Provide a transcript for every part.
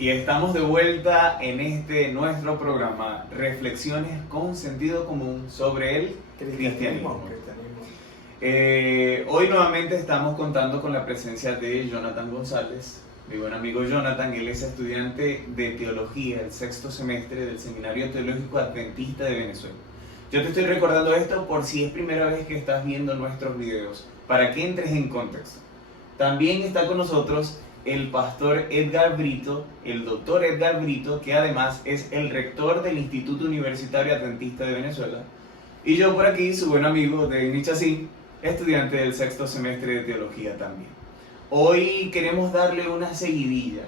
Y estamos de vuelta en nuestro programa, Reflexiones con sentido común sobre el cristianismo. Hoy nuevamente estamos contando con la presencia de Jonathan González, mi buen amigo Jonathan. Él es estudiante de teología, el sexto semestre del Seminario Teológico Adventista de Venezuela. Yo te estoy recordando esto por si es primera vez que estás viendo nuestros videos, para que entres en contexto. También está con nosotros el pastor Edgar Brito, el doctor Edgar Brito, que además es el rector del Instituto Universitario Adventista de Venezuela. Y yo por aquí, su buen amigo David Chacín, estudiante del sexto semestre de teología también. Hoy queremos darle una seguidilla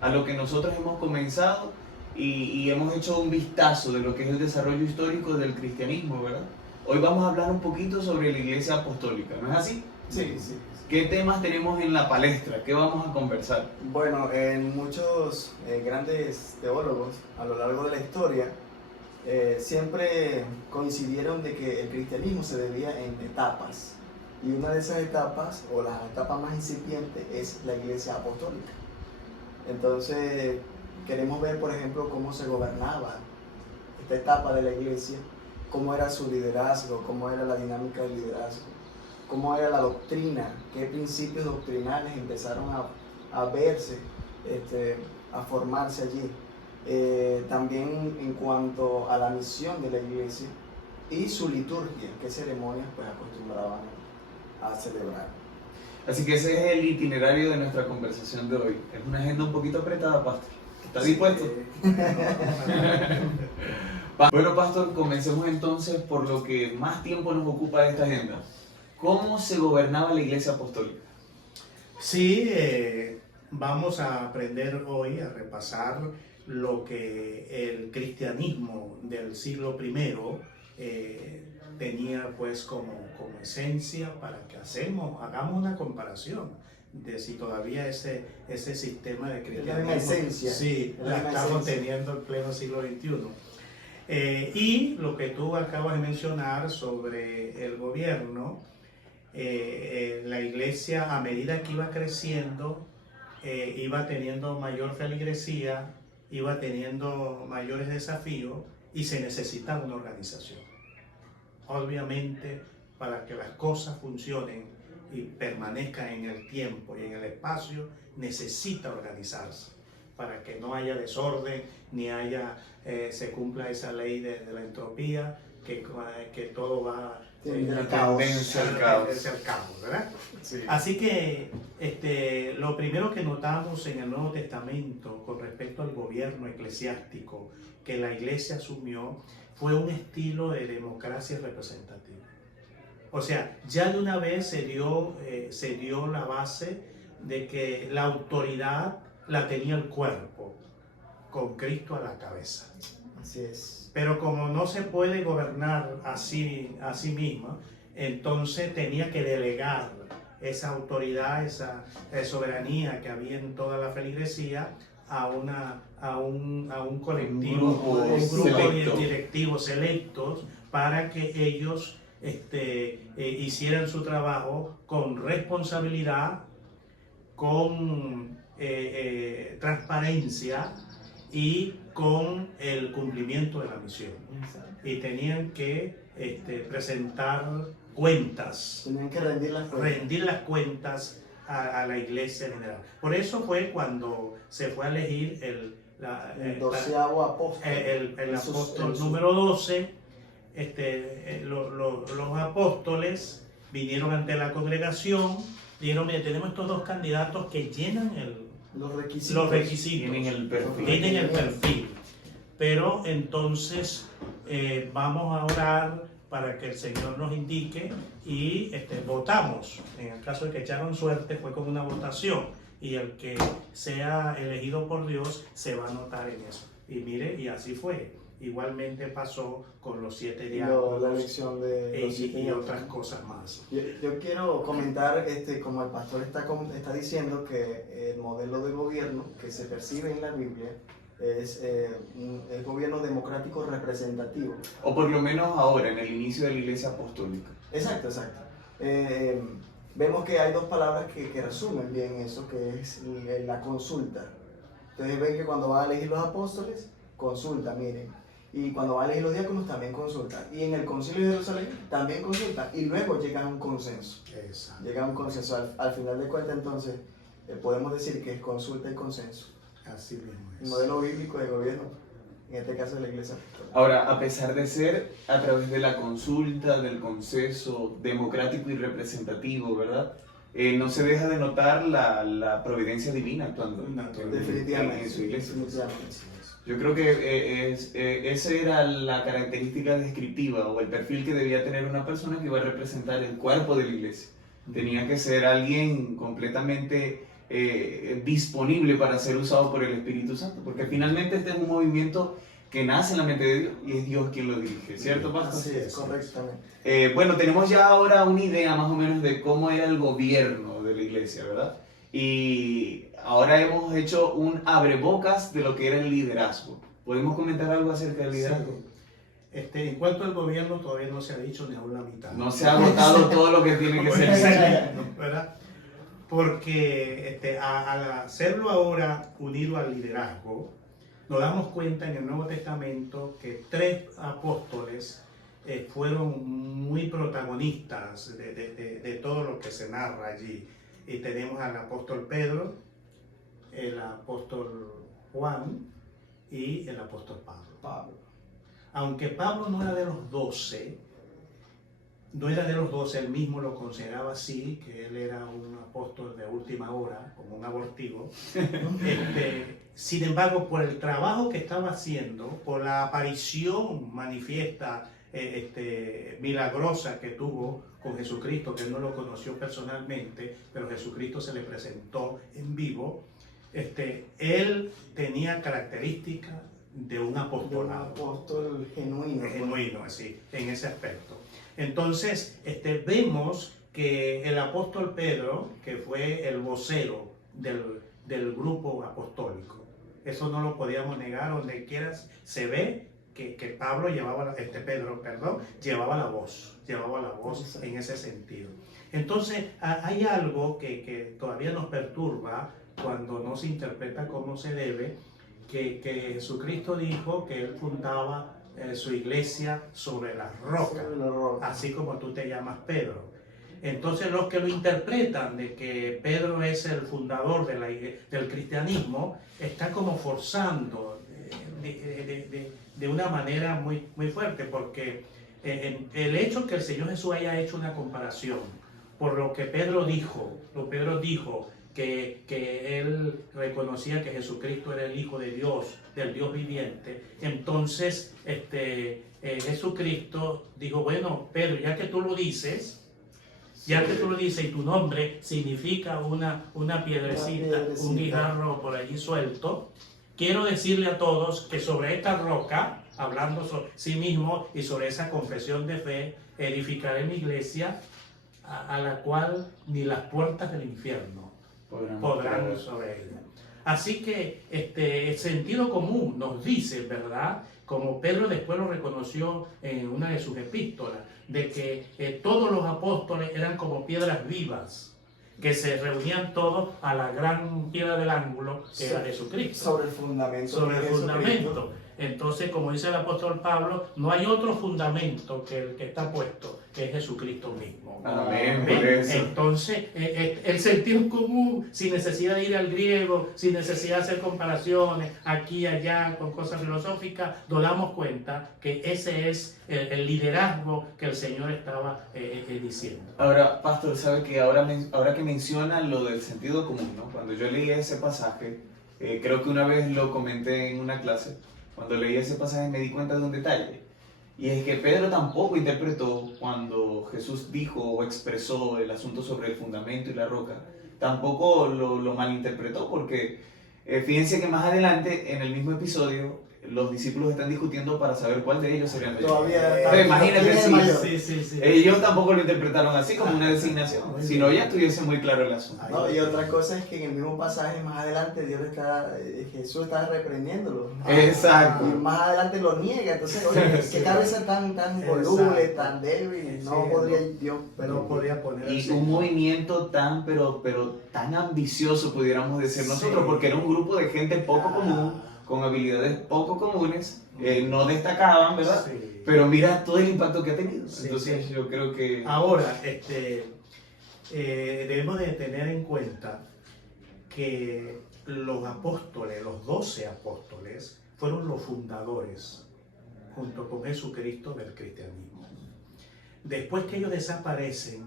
a lo que nosotros hemos comenzado y hemos hecho un vistazo de lo que es el desarrollo histórico del cristianismo, ¿verdad? Hoy vamos a hablar un poquito sobre la Iglesia Apostólica, ¿no es así? Sí. ¿Qué temas tenemos en la palestra? ¿Qué vamos a conversar? Bueno, muchos grandes teólogos a lo largo de la historia siempre coincidieron de que el cristianismo se dividía en etapas. Y una de esas etapas, o la etapa más incipiente, es la Iglesia Apostólica. Entonces, queremos ver, por ejemplo, cómo se gobernaba esta etapa de la Iglesia, cómo era su liderazgo, cómo era la dinámica del liderazgo, cómo era la doctrina, qué principios doctrinales empezaron a verse, a formarse allí. También en cuanto a la misión de la iglesia y su liturgia, qué ceremonias pues acostumbraban a celebrar. Así que ese es el itinerario de nuestra conversación de hoy. Es una agenda un poquito apretada, pastor. ¿Está dispuesto? Bueno, pastor, comencemos entonces por lo que más tiempo nos ocupa de esta agenda. ¿Cómo se gobernaba la Iglesia Apostólica? Sí, vamos a aprender hoy a repasar lo que el cristianismo del siglo I tenía pues como esencia, para que hagamos una comparación de si todavía ese sistema de cristianismo esencia, sí, la estamos teniendo en pleno siglo XXI. Y lo que tú acabas de mencionar sobre el gobierno, la iglesia, a medida que iba creciendo, iba teniendo mayor feligresía, iba teniendo mayores desafíos y se necesitaba una organización. Obviamente, para que las cosas funcionen y permanezcan en el tiempo y en el espacio, necesita organizarse para que no haya desorden ni se cumpla esa ley de la entropía, que todo va el caos, ¿verdad? Sí. Así que lo primero que notamos en el Nuevo Testamento con respecto al gobierno eclesiástico que la iglesia asumió fue un estilo de democracia representativa. O sea, ya de una vez se dio la base de que la autoridad la tenía el cuerpo, con Cristo a la cabeza. Así es. Pero como no se puede gobernar a sí misma, entonces tenía que delegar esa autoridad, esa soberanía que había en toda la feligresía a un colectivo, un grupo de directivos selectos, para que ellos hicieran su trabajo con responsabilidad, con transparencia y con el cumplimiento de la misión. Y tenían que presentar cuentas. Tenían que rendir las cuentas a la iglesia en general. Por eso fue cuando se fue a elegir el 12º apóstol. El apóstol número 12. Los apóstoles vinieron ante la congregación, dijeron: mire, tenemos estos dos candidatos que llenan los requisitos, tienen el perfil. Pero entonces vamos a orar para que el Señor nos indique y votamos. En el caso de que echaron suerte, fue como una votación, y el que sea elegido por Dios se va a anotar en eso. Y mire, y así fue. Igualmente pasó con los 7 diáconos, la elección de los 7 y otras cosas más. Yo quiero comentar, como el pastor está diciendo, que el modelo de gobierno que se percibe en la Biblia es el gobierno democrático representativo. O por lo menos ahora, en el inicio de la Iglesia Apostólica. Exacto. Vemos que hay dos palabras que resumen bien eso, que es la consulta. Entonces ven que cuando van a elegir los apóstoles, consulta, miren. Y cuando van a elegir los diáconos, también consultan. Y en el concilio de Jerusalén, también consultan. Y luego llegan a un consenso. Exacto. Llegan a un consenso. Al final de cuentas, entonces, podemos decir que es consulta y consenso. Así mismo El es. modelo bíblico de gobierno, en este caso de la Iglesia Apostólica. Ahora, a pesar de ser a través de la consulta, del consenso democrático y representativo, ¿verdad? No se deja de notar la providencia divina actuando Definitivamente. en su iglesia. Definitivamente. Yo creo que esa era la característica descriptiva o el perfil que debía tener una persona que iba a representar el cuerpo de la iglesia. Tenía que ser alguien completamente disponible para ser usado por el Espíritu Santo, porque finalmente este es un movimiento que nace en la mente de Dios y es Dios quien lo dirige, ¿cierto, pastor? Así es, correctamente. Bueno, tenemos ya ahora una idea más o menos de cómo era el gobierno de la iglesia, ¿verdad? Y ahora hemos hecho un abrebocas de lo que era el liderazgo. ¿Podemos comentar algo acerca del liderazgo? Sí. En cuanto al gobierno, todavía no se ha dicho ni aún la mitad. No se ha agotado todo lo que tiene que ser dicho, ¿verdad? Porque al hacerlo ahora unido al liderazgo, nos damos cuenta en el Nuevo Testamento que 3 apóstoles fueron muy protagonistas de todo lo que se narra allí. Y tenemos al apóstol Pedro, el apóstol Juan y el apóstol Pablo. Aunque Pablo no era de los 12, él mismo lo consideraba así, que él era un apóstol de última hora, como un abortivo. Sin embargo, por el trabajo que estaba haciendo, por la aparición manifiesta, milagrosa que tuvo con Jesucristo, que él no lo conoció personalmente, pero Jesucristo se le presentó en vivo, él tenía características de un apostolado. Un apóstol genuino. Genuino, así, en ese aspecto. Entonces, vemos que el apóstol Pedro, que fue el vocero del grupo apostólico, eso no lo podíamos negar, donde quiera se ve que Pablo Pedro llevaba la voz en ese sentido. Entonces, hay algo que todavía nos perturba cuando no se interpreta como se debe, que Jesucristo dijo que él fundaba su iglesia sobre la roca, así como tú te llamas Pedro. Entonces los que lo interpretan de que Pedro es el fundador del cristianismo, está como forzando de una manera muy, muy fuerte, porque el hecho que el Señor Jesús haya hecho una comparación por lo que Pedro dijo, que él reconocía que Jesucristo era el Hijo de Dios, del Dios viviente. Entonces Jesucristo dijo, bueno, Pedro, ya que tú lo dices y tu nombre significa una piedrecita, un guijarro por allí suelto, quiero decirle a todos que sobre esta roca, hablando sobre sí mismo y sobre esa confesión de fe, edificaré mi iglesia, a la cual ni las puertas del infierno podrán sobre ella. Así que el sentido común nos dice, ¿verdad?, como Pedro después lo reconoció en una de sus epístolas, de que todos los apóstoles eran como piedras vivas, que se reunían todos a la gran piedra del ángulo, que era Jesucristo. Sobre el fundamento. Sobre el fundamento. Entonces, como dice el apóstol Pablo, no hay otro fundamento que el que está puesto, que es Jesucristo mismo. Amén, por eso. Entonces, el sentido común, sin necesidad de ir al griego, sin necesidad de hacer comparaciones aquí y allá con cosas filosóficas, nos damos cuenta que ese es el liderazgo que el Señor estaba diciendo. Ahora, pastor, sabe que ahora que menciona lo del sentido común, ¿no? Cuando yo leí ese pasaje, creo que una vez lo comenté en una clase. Cuando leí ese pasaje me di cuenta de un detalle, y es que Pedro tampoco interpretó cuando Jesús dijo o expresó el asunto sobre el fundamento y la roca, tampoco lo malinterpretó, porque fíjense que más adelante en el mismo episodio los discípulos están discutiendo para saber cuál de ellos sería el mayor. Todavía Imagínate ¿quién es el si mayor? Sí. ellos tampoco lo interpretaron así como una designación, Muy sino bien. ya estuviese muy claro el asunto. No, y otra cosa es que en el mismo pasaje más adelante Jesús está reprendiéndolo. Exacto. Y más adelante lo niega, entonces, oye, qué cabeza tan voluble, Exacto. tan débil, no Sí, podría no. Dios No permitir. podía poner Y así. un movimiento tan, pero tan ambicioso, pudiéramos decir nosotros, Sí. porque era un grupo de gente poco común, con habilidades poco comunes, no destacaban, ¿verdad? Sí. Pero mira todo el impacto que ha tenido. Sí, Entonces sí. yo creo que... Ahora, debemos de tener en cuenta que los apóstoles, los 12 apóstoles, fueron los fundadores, junto con Jesucristo, del cristianismo. Después que ellos desaparecen,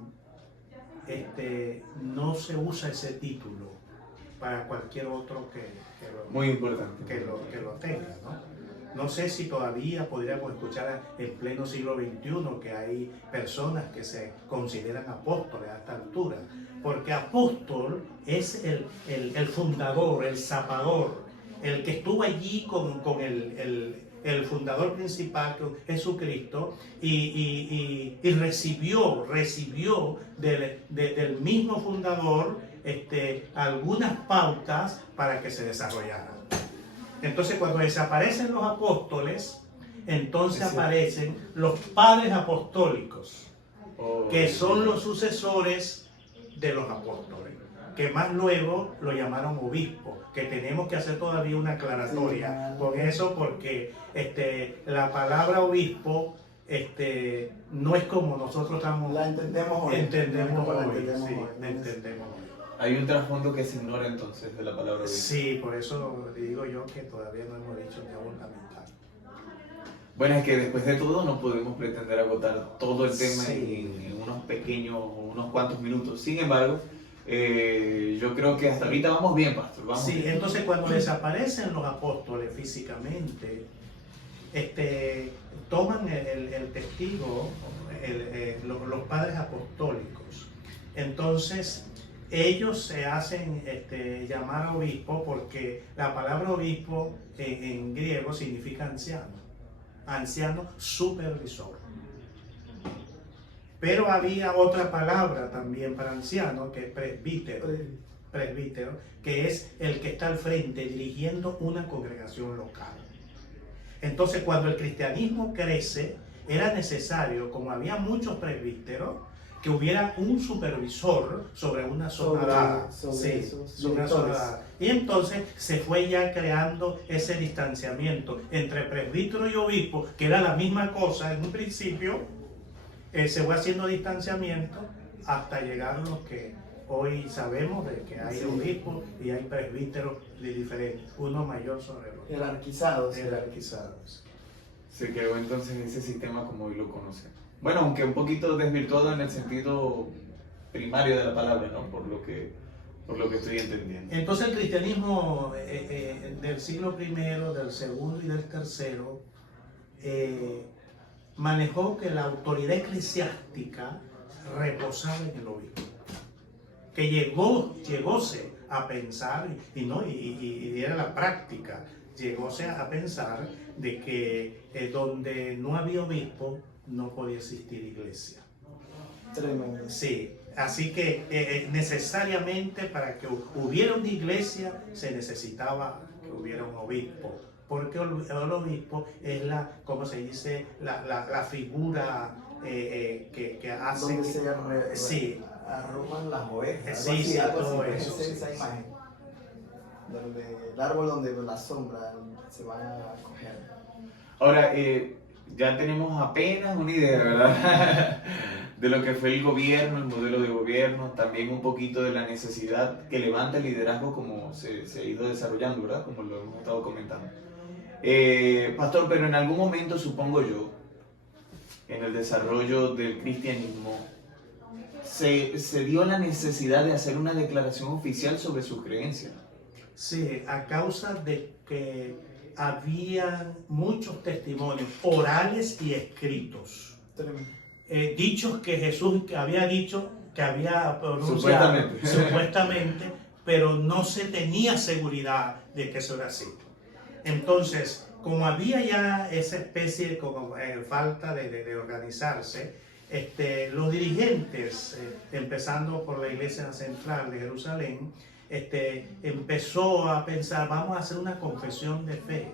no se usa ese título para cualquier otro que Muy importante. lo tenga, ¿no? No sé si todavía podríamos escuchar en pleno siglo XXI que hay personas que se consideran apóstoles a esta altura, porque apóstol es el fundador, el zapador, el que estuvo allí con el fundador principal, Jesucristo, y recibió del mismo fundador algunas pautas para que se desarrollara. Entonces, cuando desaparecen los apóstoles, entonces aparecen los padres apostólicos, que son los sucesores de los apóstoles, que más luego lo llamaron obispo, que tenemos que hacer todavía una aclaratoria con eso, porque la palabra obispo no es como nosotros estamos La entendemos hoy. entendemos La hoy, entendemos sí, hoy. la entendemos hoy. Hay un trasfondo que se ignora entonces de la palabra obispo. Sí, por eso digo yo que todavía no hemos dicho ni aún la mitad. Bueno, es que después de todo no podemos pretender agotar todo el tema Sí. en unos cuantos minutos. Sin embargo, yo creo que hasta ahorita vamos bien, pastor. Vamos Sí, bien. entonces cuando desaparecen los apóstoles físicamente, toman el testigo los padres apostólicos. Entonces, ellos se hacen llamar obispo porque la palabra obispo en griego significa anciano supervisor. Pero había otra palabra también para anciano, que es presbítero, que es el que está al frente dirigiendo una congregación local. Entonces, cuando el cristianismo crece, era necesario, como había muchos presbíteros, que hubiera un supervisor sobre una zona dada. Sobre una zona dada. Y entonces se fue ya creando ese distanciamiento entre presbítero y obispo, que era la misma cosa en un principio. Se fue haciendo distanciamiento hasta llegar a los que hoy sabemos de que hay obispos y hay presbíteros de diferentes, uno mayor sobre el otro. Jerarquizados. Se creó entonces ese sistema como hoy lo conocemos. Bueno, aunque un poquito desvirtuado en el sentido primario de la palabra, ¿no? Por lo que estoy entendiendo. Entonces el cristianismo del siglo I, del segundo y del tercero manejó que la autoridad eclesiástica reposaba en el obispo, que llegóse a pensar, y era la práctica, llegóse a pensar de que donde no había obispo no podía existir iglesia. Tremendo. Sí, así que necesariamente para que hubiera una iglesia se necesitaba que hubiera un obispo, porque el obispo es ¿cómo se dice? La figura que hace... Donde sí, arroman las ovejas. Sí, algo todo así, eso, esa sí, imagen. El árbol donde la sombra se van a coger. Ahora, ya tenemos apenas una idea, ¿verdad? De lo que fue el gobierno, el modelo de gobierno, también un poquito de la necesidad que levanta el liderazgo como se ha ido desarrollando, ¿verdad? Como lo hemos estado comentando. Pastor, pero en algún momento, supongo yo, en el desarrollo del cristianismo, se dio la necesidad de hacer una declaración oficial sobre sus creencias. Sí, a causa de que había muchos testimonios orales y escritos. Tremendo. Dichos que Jesús había dicho, que había pronunciado, supuestamente, pero no se tenía seguridad de que eso era así. Entonces, como había ya esa especie como falta de organizarse, los dirigentes, empezando por la Iglesia Central de Jerusalén, empezó a pensar, vamos a hacer una confesión de fe.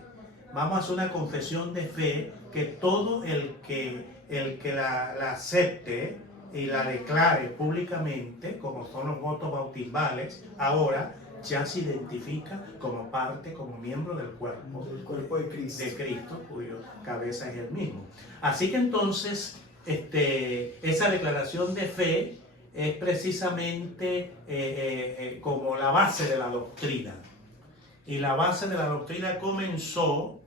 Vamos a hacer una confesión de fe que todo el que la acepte y la declare públicamente, como son los votos bautismales, ahora ya se identifica como parte, como miembro del cuerpo de Cristo, cuyo cabeza es el mismo. Así que entonces, esa declaración de fe es precisamente como la base de la doctrina. Y la base de la doctrina comenzó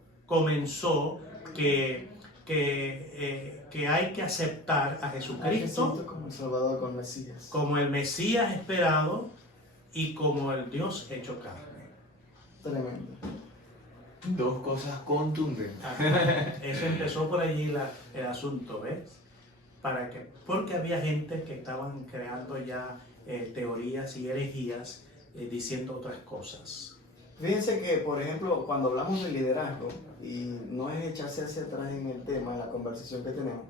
que hay que aceptar a Jesucristo como el Salvador, como el Mesías esperado y como el Dios hecho carne. Tremendo. Dos cosas contundentes. Eso empezó por allí el asunto, ¿ves? Porque había gente que estaban creando ya teorías y herejías diciendo otras cosas. Fíjense que, por ejemplo, cuando hablamos de liderazgo, y no es echarse hacia atrás en el tema, en la conversación que tenemos,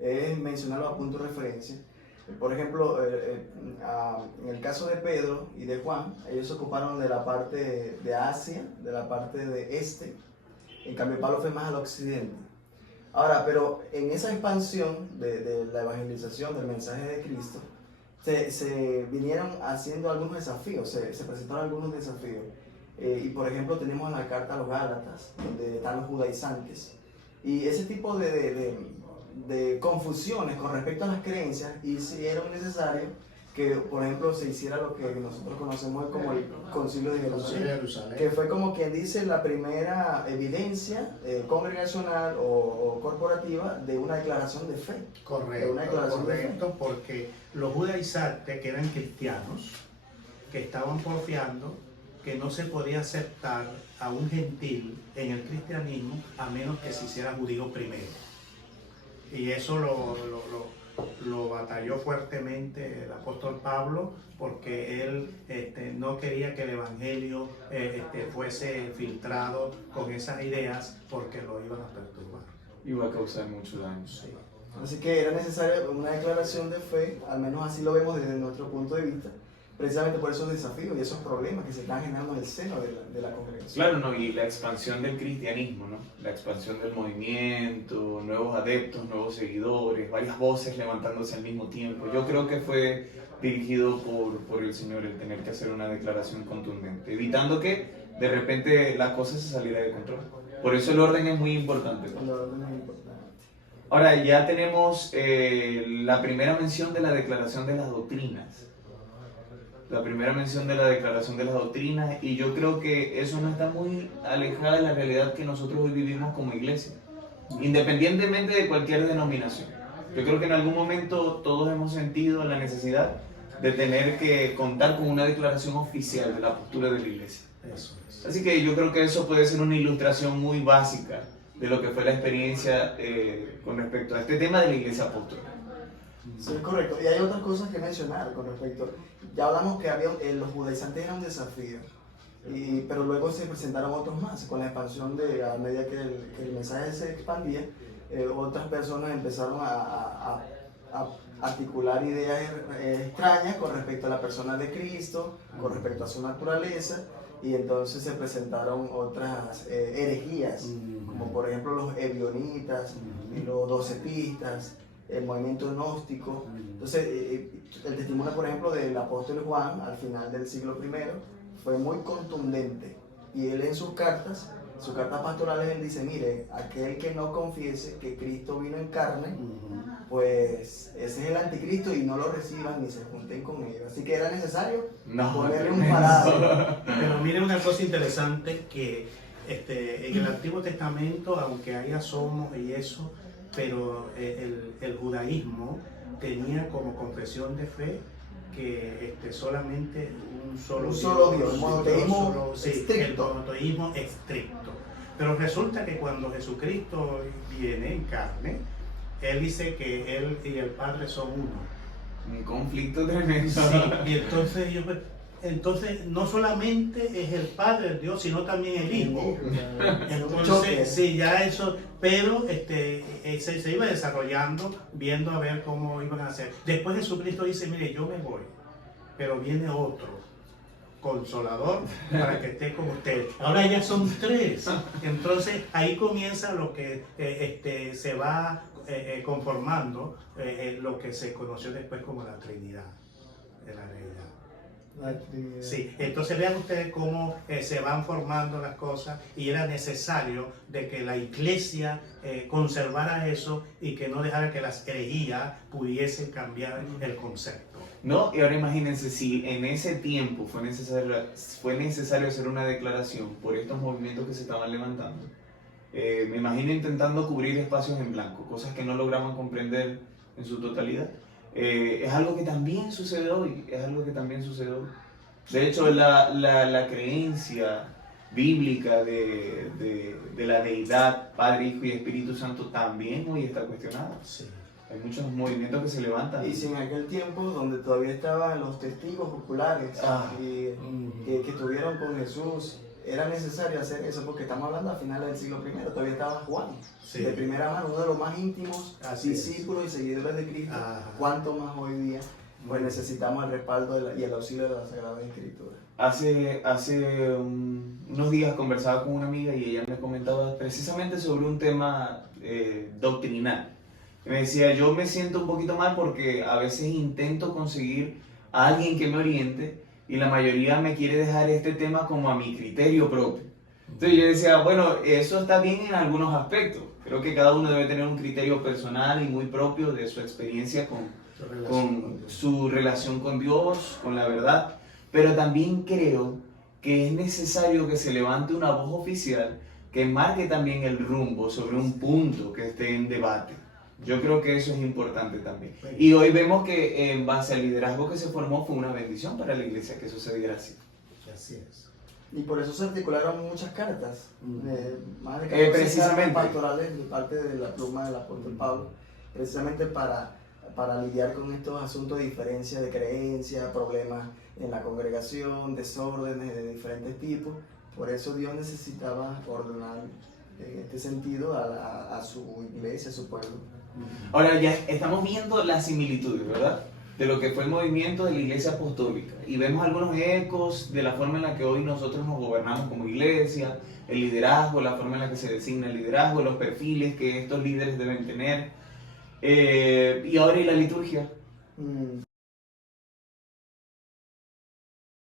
es mencionarlo a punto de referencia. Por ejemplo, en el caso de Pedro y de Juan, ellos se ocuparon de la parte de Asia, de la parte de este, en cambio Pablo fue más al occidente. Ahora, pero en esa expansión de la evangelización del mensaje de Cristo, se vinieron haciendo algunos desafíos, se presentaron algunos desafíos. Y por ejemplo tenemos la carta a los Gálatas, donde están los judaizantes. Y ese tipo de confusiones con respecto a las creencias hicieron necesario que, por ejemplo, se hiciera lo que nosotros conocemos como el Concilio de Jerusalén, que fue como quien dice la primera evidencia congregacional o corporativa de una declaración de fe. Correcto, porque los judaizantes, que eran cristianos, que estaban porfiando que no se podía aceptar a un gentil en el cristianismo a menos que se hiciera judío primero. Y eso lo batalló fuertemente el apóstol Pablo, porque él no quería que el evangelio fuese filtrado con esas ideas, porque lo iban a perturbar. Iba a causar mucho daño. Sí. Así que era necesaria una declaración de fe, al menos así lo vemos desde nuestro punto de vista, precisamente por esos desafíos y esos problemas que se están generando en el seno de la congregación. Claro, ¿no? Y la expansión del cristianismo, ¿no? La expansión del movimiento, nuevos adeptos, nuevos seguidores, varias voces levantándose al mismo tiempo. Yo creo que fue dirigido por el Señor el tener que hacer una declaración contundente, evitando que de repente la cosa se saliera de control. Por eso el orden es muy importante, ¿no? El orden es importante. Ahora, ya tenemos la primera mención de la declaración de las doctrinas. La primera mención de la declaración de las doctrinas, y yo creo que eso no está muy alejada de la realidad que nosotros hoy vivimos como iglesia, independientemente de cualquier denominación. Yo creo que en algún momento todos hemos sentido la necesidad de tener que contar con una declaración oficial de la postura de la iglesia. Eso es. Así que yo creo que eso puede ser una ilustración muy básica de lo que fue la experiencia con respecto a este tema de la iglesia apóstola. Sí, correcto. Y hay otras cosas que mencionar con respecto. Ya hablamos que los judaizantes eran un desafío, pero luego se presentaron otros más. Con la expansión a medida que el mensaje se expandía, otras personas empezaron a articular ideas extrañas con respecto a la persona de Cristo, con respecto a su naturaleza, y entonces se presentaron otras herejías, como por ejemplo los ebionitas y los docepistas, el movimiento gnóstico. Entonces, el testimonio, por ejemplo, del apóstol Juan, al final del siglo I, fue muy contundente. Y él en sus cartas pastorales, él dice, mire, aquel que no confiese que Cristo vino en carne, pues ese es el anticristo y no lo reciban ni se junten con ellos. Así que era necesario ponerle un parado. Pero miren una cosa interesante, que en el Antiguo Testamento, aunque haya asomos y eso, pero el judaísmo tenía como confesión de fe que solamente un solo Dios, el monoteísmo estricto. El monoteísmo estricto. Pero resulta que cuando Jesucristo viene en carne, él dice que él y el Padre son uno. Un conflicto tremendo. Sí, y entonces ellos Entonces, no solamente es el Padre, el Dios, sino también el Hijo. Choque. Entonces, sí, ya eso, pero se iba desarrollando, viendo a ver cómo iban a hacer. Después Jesucristo dice, mire, yo me voy, pero viene otro consolador para que esté con ustedes. Ahora ya son 3. Entonces, ahí comienza lo que se va conformando, lo que se conoció después como la Trinidad de la realidad. Sí, entonces vean ustedes cómo se van formando las cosas y era necesario de que la iglesia conservara eso y que no dejara que las herejías pudiesen cambiar el concepto. No, y ahora imagínense si en ese tiempo fue necesario hacer una declaración por estos movimientos que se estaban levantando. Me imagino intentando cubrir espacios en blanco, cosas que no lograban comprender en su totalidad. Es algo que también sucede hoy, De hecho, la creencia bíblica de la deidad, Padre, Hijo y Espíritu Santo también hoy está cuestionada. Sí. Hay muchos movimientos que se levantan. Y si en aquel tiempo donde todavía estaban los testigos oculares que estuvieron con Jesús, era necesario hacer eso porque estamos hablando a finales del siglo I, todavía estaba Juan, Sí. de primera mano, uno de los más íntimos discípulos y seguidores de Cristo. Cuánto más hoy día, pues necesitamos el respaldo y el auxilio de la Sagrada Escritura. Hace unos días conversaba con una amiga y ella me comentaba precisamente sobre un tema doctrinal. Me decía, yo me siento un poquito mal porque a veces intento conseguir a alguien que me oriente y la mayoría me quiere dejar este tema como a mi criterio propio. Entonces yo decía, bueno, eso está bien en algunos aspectos. Creo que cada uno debe tener un criterio personal y muy propio de su experiencia con su relación con Dios, con la verdad. Pero también creo que es necesario que se levante una voz oficial que marque también el rumbo sobre un punto que esté en debate. Yo creo que eso es importante también. Y hoy vemos que en base al liderazgo que se formó fue una bendición para la iglesia que sucediera así. Así es. Y por eso se articularon muchas cartas, más de 14 precisamente. cartas pastorales de parte de la pluma del apóstol Pablo, precisamente para lidiar con estos asuntos de diferencia de creencia, problemas en la congregación, desórdenes de diferentes tipos. Por eso Dios necesitaba ordenar en este sentido a su iglesia, a su pueblo. Ahora ya estamos viendo las similitudes, ¿verdad? De lo que fue el movimiento de la iglesia apostólica. Y vemos algunos ecos de la forma en la que hoy nosotros nos gobernamos como iglesia, el liderazgo, la forma en la que se designa el liderazgo, los perfiles que estos líderes deben tener. Y ahora, ¿y la liturgia?